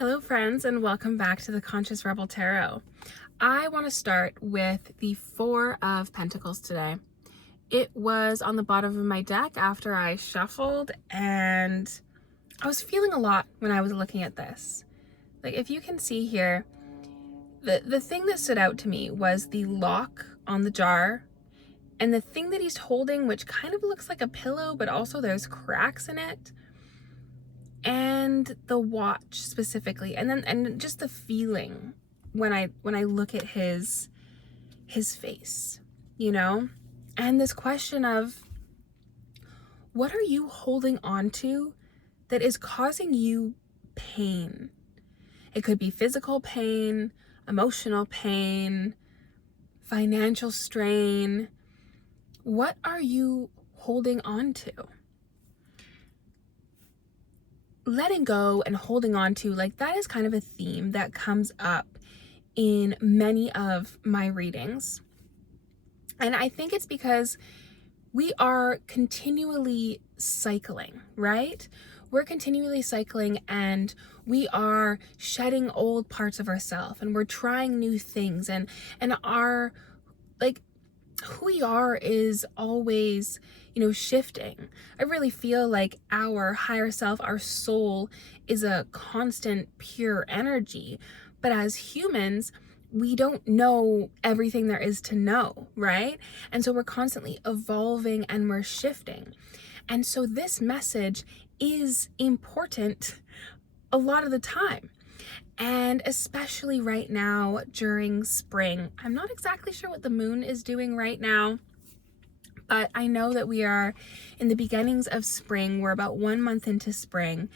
Hello, friends, and welcome back to the Conscious Rebel Tarot. I want to start with the Four of Pentacles today. It was on the bottom of my deck after I shuffled, and I was feeling a lot when I was looking at this. Like, if you can see here, the thing that stood out to me was the lock on the jar, and the thing that he's holding, which kind of looks like a pillow, but also there's cracks in it. And the watch specifically, and just the feeling when I look at his face, and this question of what are you holding on to that is causing you pain? It could be physical pain, emotional pain, financial strain. What are you holding on to? Letting go and holding on to, like, that is kind of a theme that comes up in many of my readings. And I think it's because we are continually cycling, right? We're continually cycling and we are shedding old parts of ourselves and we're trying new things and our, like, who we are is always, shifting. I really feel like our higher self, our soul, is a constant pure energy. But as humans, we don't know everything there is to know, right? And so we're constantly evolving and we're shifting. And so this message is important a lot of the time. And especially right now during spring. I'm not exactly sure what the moon is doing right now, but I know that we are in the beginnings of spring. We're about 1 month into spring,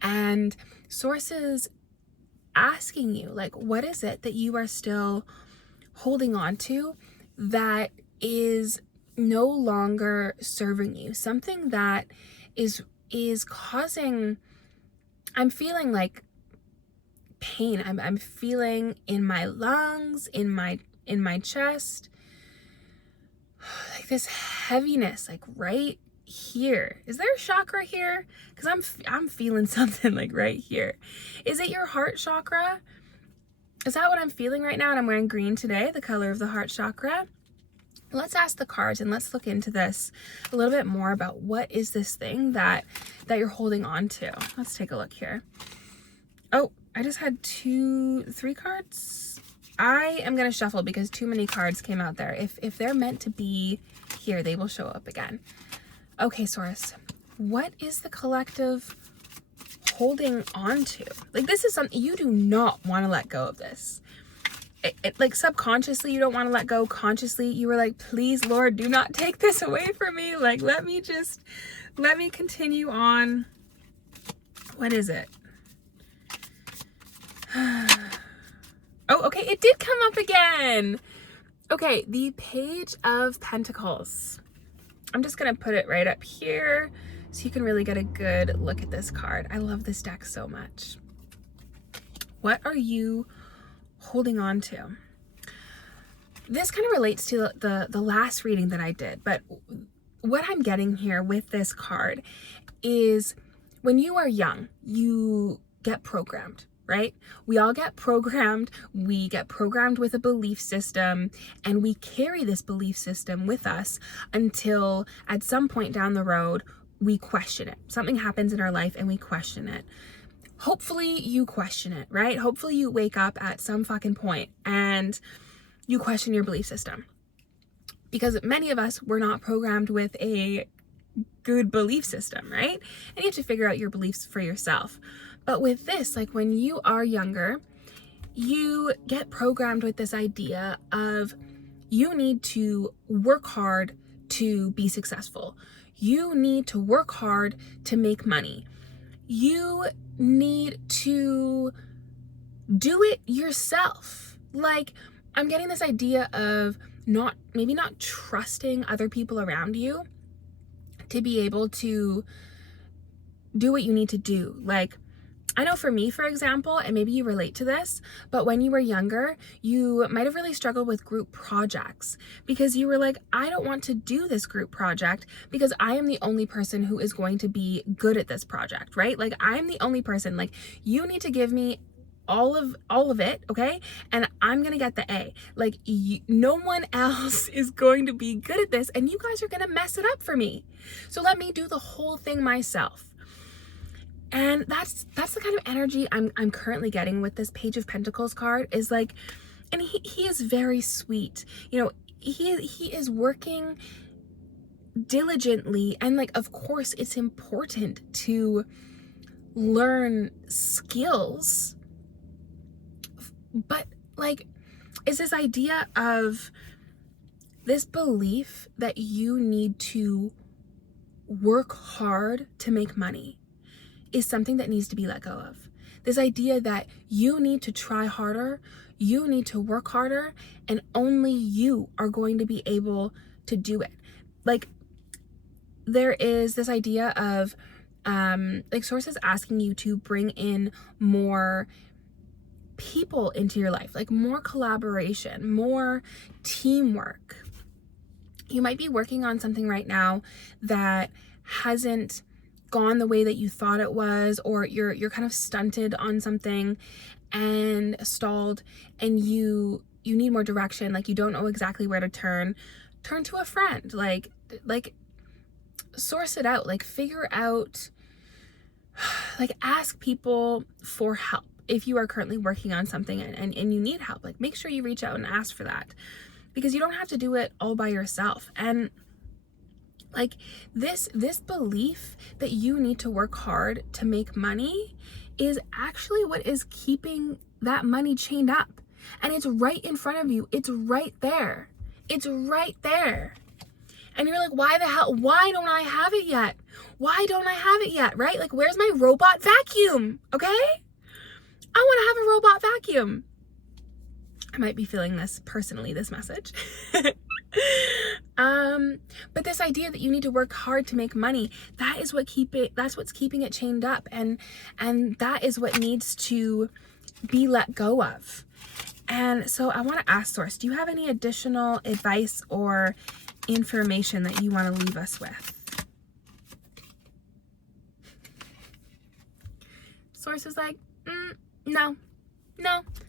and sources asking you, like, what is it that you are still holding on to that is no longer serving you? Something that is causing, I'm feeling like pain. I'm feeling in my lungs, in my chest, like this heaviness, like right here. Is there a chakra here? Because I'm feeling something like right here. Is it your heart chakra? Is that what I'm feeling right now? And I'm wearing green today, the color of the heart chakra. Let's ask the cards and let's look into this a little bit more about what is this thing that you're holding on to. Let's take a look here. Oh, I just had 3 cards. I am going to shuffle because too many cards came out there. If they're meant to be here, they will show up again. Okay, Source, what is the collective holding on to? Like, this is something you do not want to let go of this. Like, subconsciously, you don't want to let go. Consciously, you were like, please, Lord, do not take this away from me. Like, let me continue on. What is it? Oh, okay, it did come up again. Okay, the Page of Pentacles. I'm just gonna put it right up here so you can really get a good look at this card. I love this deck so much. What are you holding on to? This kind of relates to the last reading that I did, but what I'm getting here with this card is when you are young, you get programmed. Right? We all get programmed. We get programmed with a belief system, and we carry this belief system with us until at some point down the road, we question it. Something happens in our life and we question it. Hopefully you question it, right? Hopefully you wake up at some fucking point and you question your belief system. Because many of us were not programmed with a good belief system, right? And you have to figure out your beliefs for yourself. But with this, like, when you are younger, you get programmed with this idea of you need to work hard to be successful. You need to work hard to make money. You need to do it yourself. Like, I'm getting this idea of maybe not trusting other people around you to be able to do what you need to do. Like, I know for me, for example, and maybe you relate to this, but when you were younger, you might have really struggled with group projects because you were like, I don't want to do this group project because I am the only person who is going to be good at this project, right? Like I'm the only person, like you need to give me all of it, okay? And I'm gonna get the A. Like no one else is going to be good at this and you guys are gonna mess it up for me. So let me do the whole thing myself. And that's the kind of energy I'm currently getting with this Page of Pentacles card is like, and he is very sweet. You know, he is working diligently, and like of course it's important to learn skills, but like it's this idea of this belief that you need to work hard to make money is something that needs to be let go of. This idea that you need to try harder, you need to work harder, and only you are going to be able to do it. Like there is this idea of like sources asking you to bring in more people into your life, like more collaboration, more teamwork. You might be working on something right now that hasn't gone the way that you thought it was, or you're kind of stunted on something and stalled, and you need more direction, like you don't know exactly where to turn to a friend, like source it out, like figure out, like ask people for help. If you are currently working on something and you need help, like make sure you reach out and ask for that, because you don't have to do it all by yourself. And like this belief that you need to work hard to make money is actually what is keeping that money chained up. And it's right in front of you. It's right there. It's right there. And you're like, why the hell? Why don't I have it yet? Why don't I have it yet? Right? Like, where's my robot vacuum? Okay? I want to have a robot vacuum. I might be feeling this personally, this message. But this idea that you need to work hard to make money, that's what's keeping it chained up, and that is what needs to be let go of. And so I want to ask Source, do you have any additional advice or information that you want to leave us with? Source is like, no,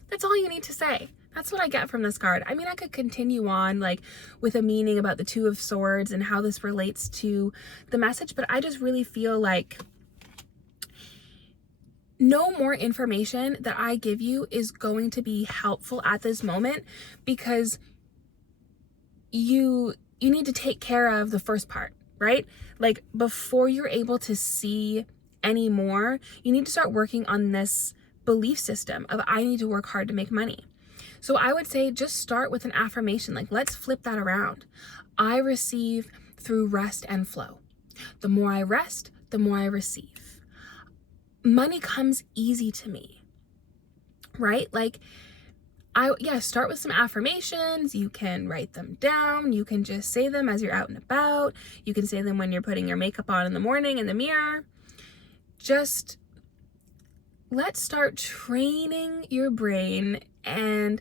that's all you need to say. That's what I get from this card. I mean, I could continue on like with a meaning about the Two of Swords and how this relates to the message, but I just really feel like no more information that I give you is going to be helpful at this moment, because you need to take care of the first part, right? Like before you're able to see any more, you need to start working on this belief system of I need to work hard to make money. So I would say just start with an affirmation. Like, let's flip that around. I receive through rest and flow. The more I rest, the more I receive. Money comes easy to me, right? Like, start with some affirmations. You can write them down. You can just say them as you're out and about. You can say them when you're putting your makeup on in the morning in the mirror. Just let's start training your brain and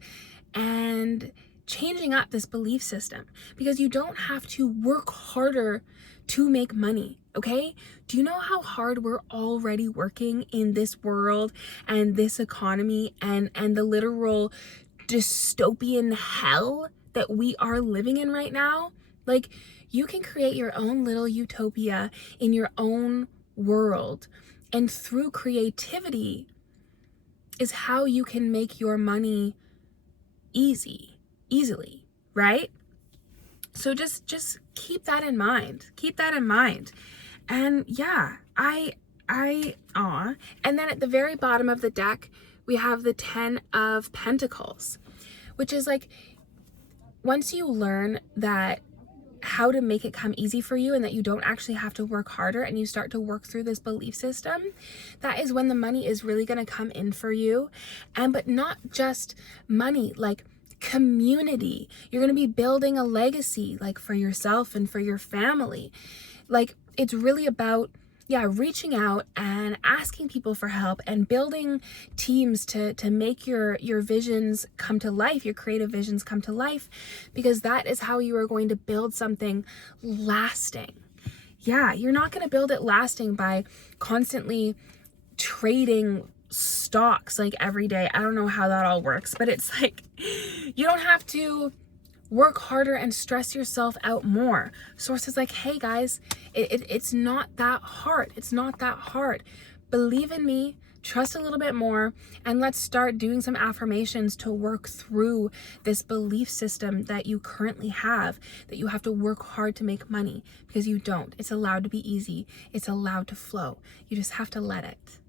changing up this belief system, because you don't have to work harder to make money, okay? Do you know how hard we're already working in this world and this economy and the literal dystopian hell that we are living in right now? Like, you can create your own little utopia in your own world, and through creativity is how you can make your money easily, right? So just keep that in mind. Keep that in mind. And yeah, and then at the very bottom of the deck, we have the 10 of Pentacles, which is like, once you learn that how to make it come easy for you and that you don't actually have to work harder, and you start to work through this belief system, that is when the money is really going to come in for you. But not just money, like community. You're going to be building a legacy, like for yourself and for your family. Like, it's really about yeah, reaching out and asking people for help and building teams to make your visions come to life, your creative visions come to life, because that is how you are going to build something lasting. Yeah, you're not going to build it lasting by constantly trading stocks like every day. I don't know how that all works, but it's like you don't have to work harder and stress yourself out more. Sources like, hey guys, it's not that hard. It's not that hard. Believe in me, trust a little bit more, and let's start doing some affirmations to work through this belief system that you currently have, that you have to work hard to make money, because you don't. It's allowed to be easy. It's allowed to flow. You just have to let it.